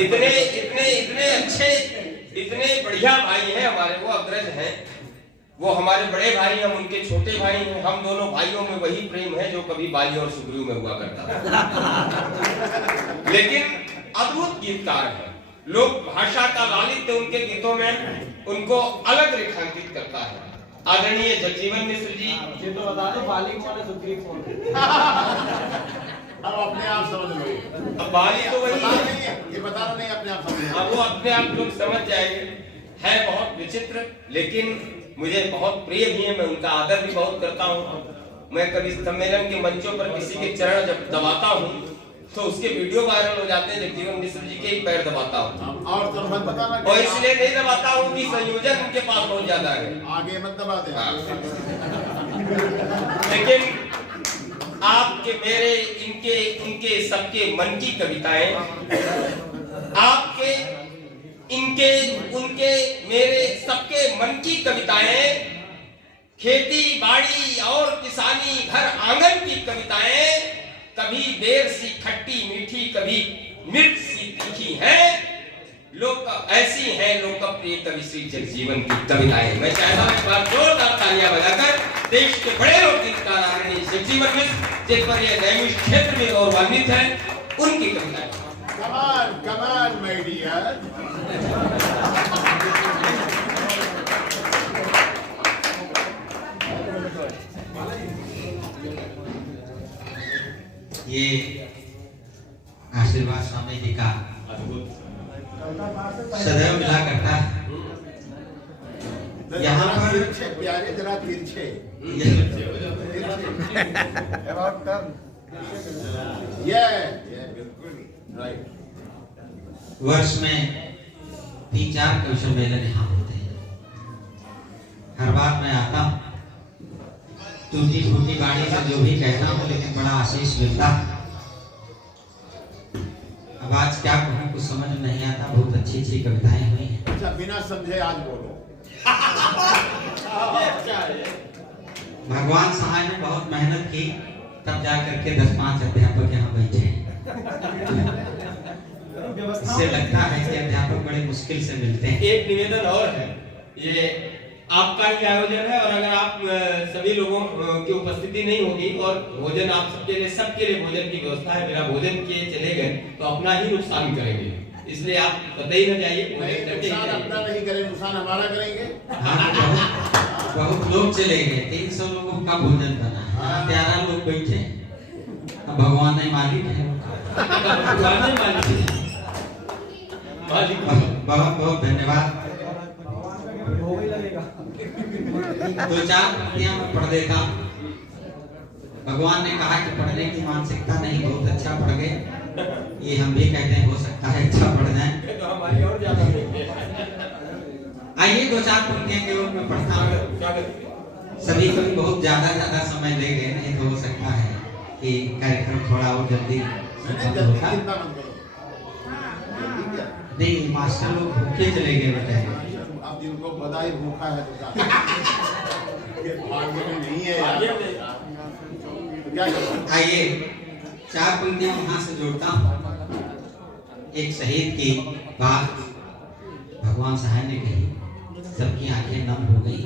इतने इतने इतने अच्छे इतने बढ़िया भाई हैं हमारे, वो अग्रज हैं, वो हमारे बड़े भाई, हम उनके छोटे भाई हैं। हम दोनों भाइयों में वही प्रेम है जो कभी बाली और सुग्रीव में हुआ करता था। लेकिन अद्भुत गीतकार है, लोक भाषा का लालित्य उनके गीतों में उनको अलग रेखांकित करता है। आदरणीय जगजीवन मिश्र जी, ये तो बता दो बाली कौन है सुग्रीव कौन है। अब अपने आप समझ लो। अब बाली तो वही है, ये बताना नहीं, अपने आप समझ लो। अब वो अपने आप लोग समझ जाएंगे। है बहुत विचित्र, लेकिन मुझे बहुत प्रिय भी है, मैं उनका आदर भी बहुत करता हूँ। मैं कभी सम्मेलन के मंचों पर किसी के चरण जब दबाता हूँ तो उसके वीडियो वायरल हो जाते हैं, जगजीवन मिश्र जी के ही पैर दबाता हूँ। और तो मत बताना, और इसलिए नहीं दबाता हूँ कि संयोजन उनके पास बहुत ज्यादा है, आगे मत दबा दे। लेकिन आपके मेरे इनके इनके सबके मन की कविताएं, आपके इनके उनके मेरे सबके मन की कविताएं, खेती बाड़ी और किसानी घर आंगन की कविताएं, कभी बेर सी खट्टी मीठी, कभी मिर्च सी तीखी हैं, लोक ऐसी हैं लोकप्रिय कवि श्री जगजीवन की कविताएं। मैं चाहता हूं एक बार जोरदार तालियां बजाकर देश के बड़े लोक गीतकार आदरणीय जगजीवन मिश्र, जिन पर यह नैमिष क्षेत्र में गौरवान्वित है, उनकी कविताएं। कमाल कमाल माय डियर। ये आशीर्वाद स्वामी जी का सदैव मिला करता है। यहाँ पर प्यारे जरा तिरछे बिल्कुल राइट। वर्ष में 3-4 कवि सम्मेलन यहाँ होते हैं। हर बार मैं आता हूँ, टूटी फूटी बाड़ी से जो भी कहता हूँ, लेकिन बड़ा आशीष मिलता। अब आज क्या कहूँ, कुछ समझ में नहीं आता। बहुत अच्छी अच्छी कविताएं हुई हैं। अच्छा, बिना समझे आज बोलो। भगवान सहाय ने बहुत मेहनत की, तब जाकर के 10-5 अध्यापक यहाँ बैठे हैं। इससे लगता है कि अध्यापक बड़े मुश्किल से मिलते हैं। एक निवेदन और है, ये आपका ही आयोजन है, और अगर आप सभी लोगों की उपस्थिति नहीं होगी और भोजन आप सबके लिए भोजन की व्यवस्था है, बिना भोजन किए चले गए तो अपना ही नुकसान करेंगे, इसलिए आप कतई न जाइए। नुकसान अपना नहीं करेंगे, नुकसान हमारा करेंगे। बहुत लोग चले गए, 300 लोगों का भोजन बना है, 11 लोग बैठे हैं। अब भगवान नहीं मालिक है, बहुत बहुत धन्यवाद। 2-4 पंक्तियां मैं पढ़ देता हूं। भगवान ने कहा कि पढ़ने की मानसिकता नहीं, बहुत अच्छा पढ़ गए। ये हम भी कहते हैं, हो सकता है अच्छा पढ़ जाए तो हमारी और ज्यादा। आइए 2-4 पंक्तियां केवल मैं पढ़ता हूँ। सभी को भी बहुत ज्यादा समय ले गए, नहीं तो हो सकता है कि कार्यक्रम थोड़ा और जल्दी नहीं। मास्टर लोग भूखे चले गए बेटा। अब जिनको बधाई भूखा है तो भाग्य में नहीं है यार। क्या करें? आइए 4 पंक्तियां वहां से जोड़ता हूँ। एक शहीद की बात भगवान सहाय ने कही, सबकी आंखें नम हो गई।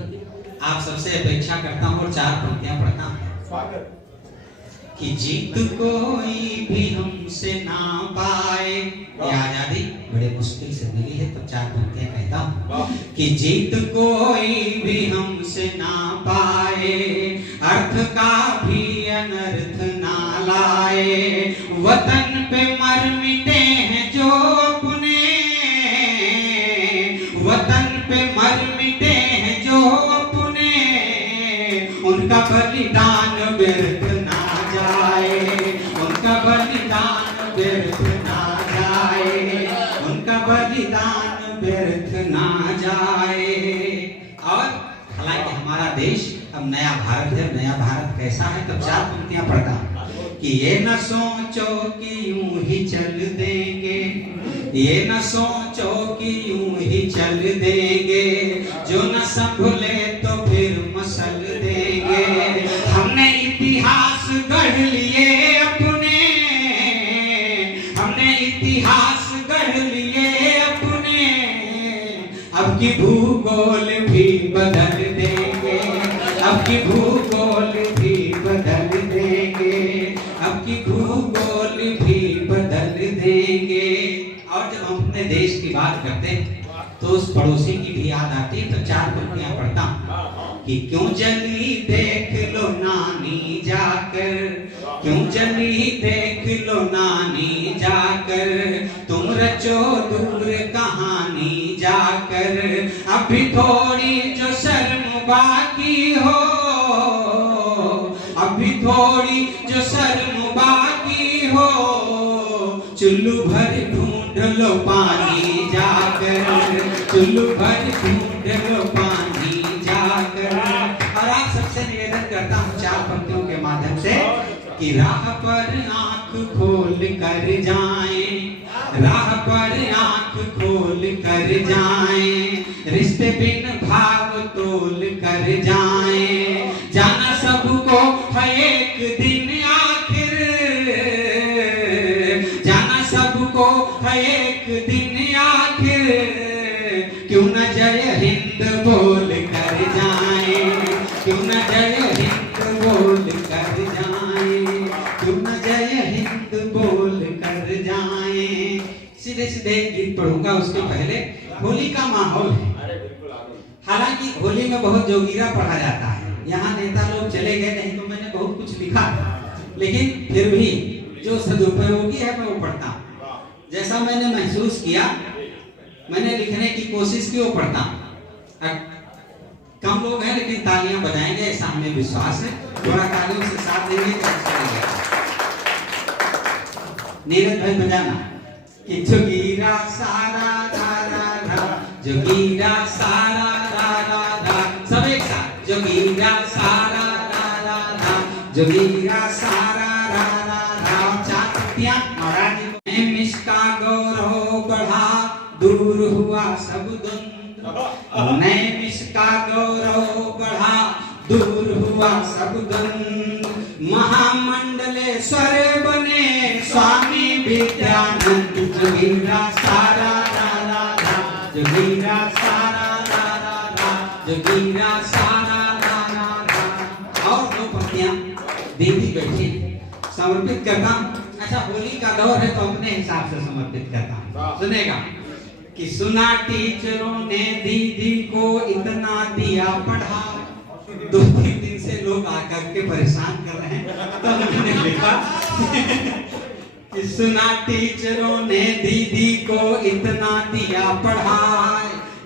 आप सबसे अपेक्षा करता हूँ और 4 पंक्तियां पढ़ता हूँ कि जीत कोई भी हमसे ना पाए। ये आजादी बड़े मुश्किल से मिली है, तब 4 पंक्तियां कहता हूँ कि जीत कोई भी हमसे ना पाए, अर्थ का भी अनर्थ ना लाए। वतन पे मर मिटे हैं जो अपने, वतन पे मर मिटे हैं जो अपने, उनका बलिदान व्यर्थ ना जाए, उनका बलिदान व्यर्थ ना जाए, उनका बलिदान व्यर्थ ना जाए। और हालांकि हमारा देश अब नया भारत है, नया भारत कैसा है, तब 4 पंक्तियां पढ़ता हूं कि ये न सोचो कि यूं ही चल देंगे, ये न सोचो कि यूं ही चल देंगे, जो न संभले तो फिर मसल देंगे। हमने इतिहास गढ़ लिए अपने, हमने इतिहास गढ़ लिए अब की भूगोल भी बदल देंगे, अब की भूगोल भी बदल देंगे, अब की भूगोल भी बदल देंगे। और जब हम अपने देश की बात करते हैं तो उस पड़ोसी की भी याद आती है। तो 4 पंक्तियां पढ़ता हूं कि क्यों जली देख लो नानी जाकर, क्यों जली देख लो नानी जाकर, तुम रचो दूर कहानी जाकर, अभी थोड़ी जो शर्म बाकी हो, अभी थोड़ी जो शर्म बाकी हो, चुल्लू भर ढूंढ लो पानी जाकर, चुल्लू भर ढूंढ लो पानी जाकर। और आप सबसे निवेदन करता हूँ 4 पंक्तियों के माध्यम से कि राह पर आंख खोल कर जाएं, राह पर आंख खोल कर जाएं, रिश्ते बिन भाव तोल कर जाएं, जाना सबको है एक दिन आखिर, जाना सबको है एक दिन आखिर, क्यों न जय हिंद बोल कर जाएं, क्यों न जय हिंद बोल कर जाएं, क्यों न जय हिंद बोल कर जाएं। सीधे सीधे गीत पढ़ूंगा, उसके पहले होली का माहौल है। हालांकि होली में बहुत जोगीरा पढ़ा जाता है, यहाँ नेता लोग चले गए, नहीं तो मैंने बहुत कुछ लिखा, लेकिन फिर भी जो सदुपयोगी है मैं वो पढ़ता हूँ। जैसा मैंने महसूस किया, मैंने लिखने की कोशिश की, वो पढ़ता। कम लोग हैं लेकिन तालियां बजाएंगे ऐसा हमें विश्वास है। थोड़ा तालियों से साथ देंगे तो अच्छा लगेगा। नीरज भाई बजाना कि जोगीरा सारा रा रा रा, जोगीरा सारा रा रा रा, सब एक साथ, जोगीरा सारा रा रा रा, जोगीरा सारा रा रा रा। 4 पंक्तियां महाराज जी मिश का गौरव बढ़ा, दूर हुआ सब द्वंद्व, नैमिष का गौरव बढ़ा, दूर हुआ सब द्वंद्व, महामंडलेश्वर बने स्वामी विद्यानंद, जोगीरा सारा रा रा रा, जोगीरा सारा रा रा रा, जोगीरा सारा रा रा रा। और 2 पंक्तियां दीदी बैठी समर्पित करता हूं। अच्छा, होली का दौर है तो अपने हिसाब से समर्पित करता हूं, सुनेगा कि सुना टीचरों ने दीदी को इतना दिया पढ़ा, 2-3 दिन से लोग आकर के परेशान कर रहे हैं, तो मैंने लिखा कि सुना टीचरों ने दीदी को इतना दिया पढ़ा,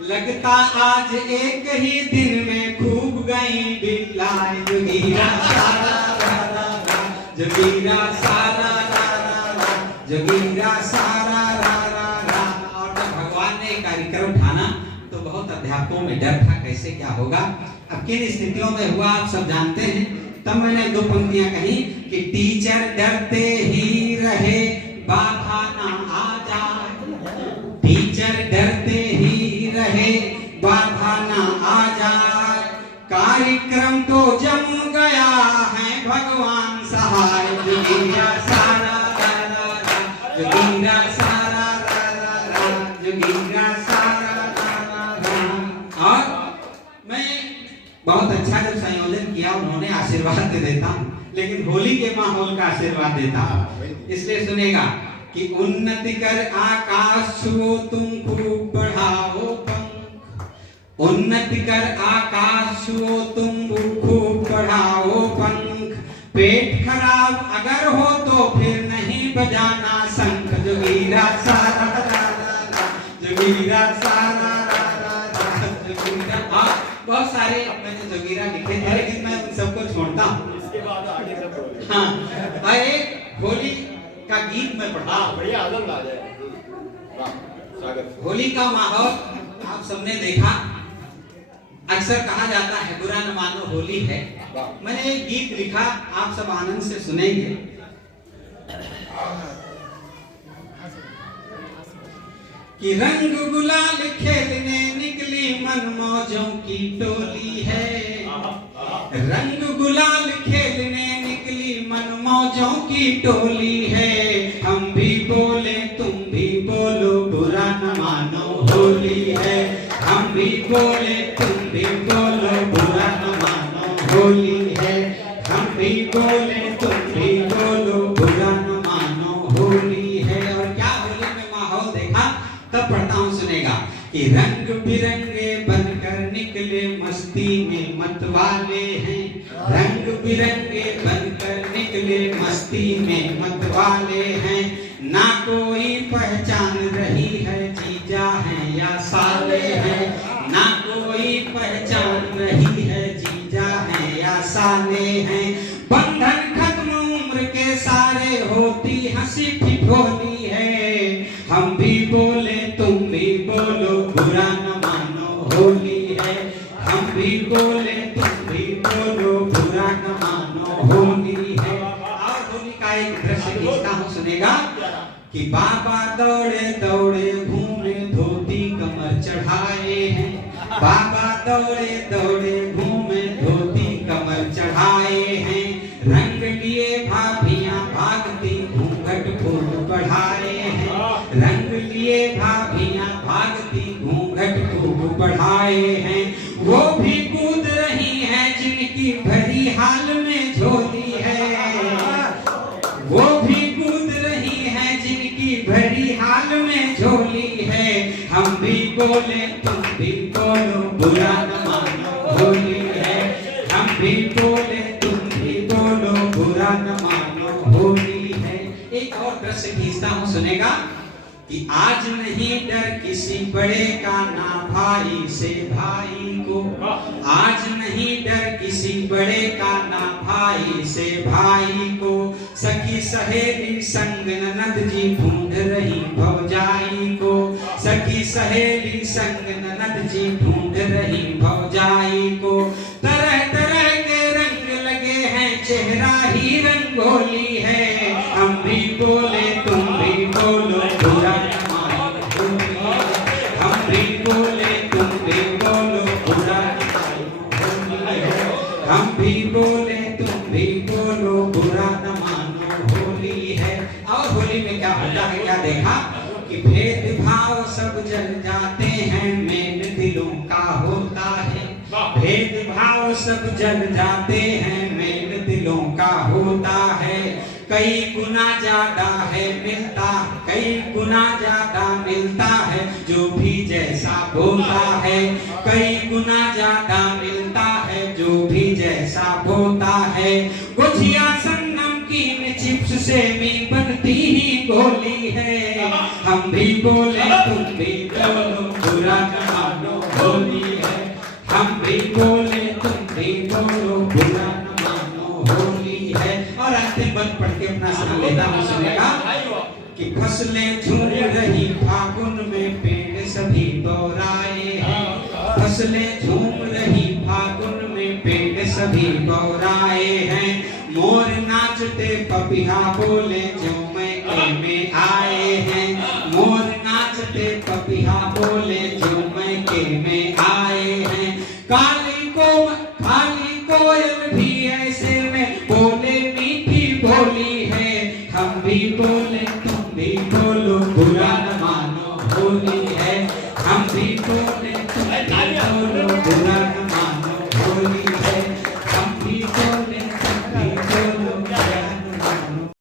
लगता आज एक ही दिन में खूब गई बिल्लाए, जोगीरा सारा रा रा रा, जोगीरा सारा रा रा रा, जोगीरा सारा रा रा रा। और जब भगवान ने कार्यक्रम ठाना तो बहुत अध्यापकों में डर था कैसे क्या होगा। अब किन स्थितियों में हुआ आप सब जानते हैं। तब मैंने 2 पंक्तियां कही कि टीचर डरते ही रहे बाधा ना आ जाए, टीचर डरते ही रहे बाधा ना आ जाए, कार्यक्रम तो जम गया है भगवान सहाय, जोगीरा सारा रा रा रा, जोगीरा सारा रा रा रा, जोगीरा सारा रा रा रा। और मैं बहुत अच्छा जब संयोजन किया, उन्होंने आशीर्वाद दे देता हूँ, लेकिन होली के माहौल का आशीर्वाद देता हूँ, इसलिए सुनेगा कि उन्नति कर आकाश छुओ तुम खूब बढ़ाओ पंख, उन्नति कर आकाश छुओ तुम खूब बढ़ाओ पंख, पेट खराब अगर हो तो फिर नहीं बजाना शंख, जोगीरा सारा रा रा रा, जोगीरा सारा रा रा रा, जोगीरा। बहुत सारे मैंने जोगीरा लिखे थे, लेकिन मैं उन सबको छोड़ता हूँ, इसके बाद आगे सब। हाँ, एक होली का गीत में पढ़ा, बढ़िया आनंद आ जाए। स्वागत। होली का माहौल आप सबने देखा। अक्सर कहा जाता है बुरा न मानो होली है। मैंने एक गीत लिखा, आप सब आनंद से सुनेंगे। कि रंग गुलाल खेलने निकली मन मौजों की टोली है, रंग गुलाल खेलने निकली मन मौजों की टोली है, हम भी बोले तुम भी बोलो बुरा न मानो होली है, हम भी बोले तुम भी बोलो, बुरा न मानो होली है। हम भी बोले तुम भी बोलो, बुरा न मानो होली है। और क्या होली में माहौल देखा, तब पढ़ता हूँ सुनेगा कि रंग बिरंगे बनकर निकले मस्ती में मतवाले हैं। रंग बिरंगे बनकर निकले मस्ती में मतवाले हैं। ना कोई पहचान रही है जीजा है या साले हैं। ना कोई पहचान रही है जीजा है या साले हैं। बंधन खत्म उम्र के सारे, होती हंसी ठिठोली है। हम भी बोले तुम भी बोलो, बुरा न मानो होली है। हम भी बोले तुम भी बोलो, बुरा न मानो होली है। और होली का एक दृश्य खींचता हूँ सुनेगा कि बाबा दौड़े दौड़े घूमे, धोती कमर चढ़ाए हैं। बाबा दौड़े दौड़े घूमे, धोती कमर चढ़ाए हैं। रंग लिए भाभियां भागती, घूंघट खूब बढ़ाए हैं। रंग लिए भाभियां भागती, घूंघट खूब बढ़ाए हैं। वो भी कूद रही हैं जिनकी भरी हाल में झोली है। वो भी कूद रही हैं जिनकी भरी हाल में झोली है। हम भी बोले तुम भी बोलो, बुरा न मानो होली है। हम भी बोले तुम भी बोलो, बुरा न मानो होली है। एक और दृश्य खींचता हूँ सुनेगा कि आज नहीं डर किसी बड़े का, ना भाई से भाई को। आज नहीं डर किसी बड़े का, ना भाई से भाई को। सखी सहेली संग ननद जी ढूंढ रही भौजाई को। सखी सहेली संग ननद जी ढूंढ रही भौजाई को। तरह तरह के रंग लगे हैं, चेहरा ही रंगोली है। हम भी बोले तुम भी बोलो, बुरा न मानो होली है। हम भी बोले तुम भी बोलो, बुरा न मानो होली है। हम भी बोले तुम भी बोलो, बुरा न मानो होली है। और होली में क्या होता है, क्या देखा कि भेदभाव सब जल जाते हैं, मेल दिलों का होता है। भेदभाव सब जल जाते हैं, मेल दिलों का होता है। कई गुना ज्यादा है मिलता, कई गुना ज्यादा मिलता है जो भी जैसा बोलता है। कई गुना ज्यादा मिलता है जो भी जैसा बोलता है। गुजिया संग नमकीन चिप्स से भी बनती ही गोली है। हम भी बोले तुम भी बोलो, बुरा न मानो होली है। हम भी बोले तुम भी बोलो, बुरा न मानो होली है। और अंतिम बंद पढ़ के अपना सुना लेता हूँ सुनेगा कि फसलें झूम रही फागुन में, पेड़ सभी बौराए हैं। फसलें झूम रही फागुन में, पेड़ सभी बौराए हैं। मोर नाचते पपिहा बोले, जो मैं में आए हैं। मोर नाचते पपिहा बोले, जो मैं में आए हैं। काली कोयल भी ऐसे में बोले, मीठी बोली है। हम भी बोले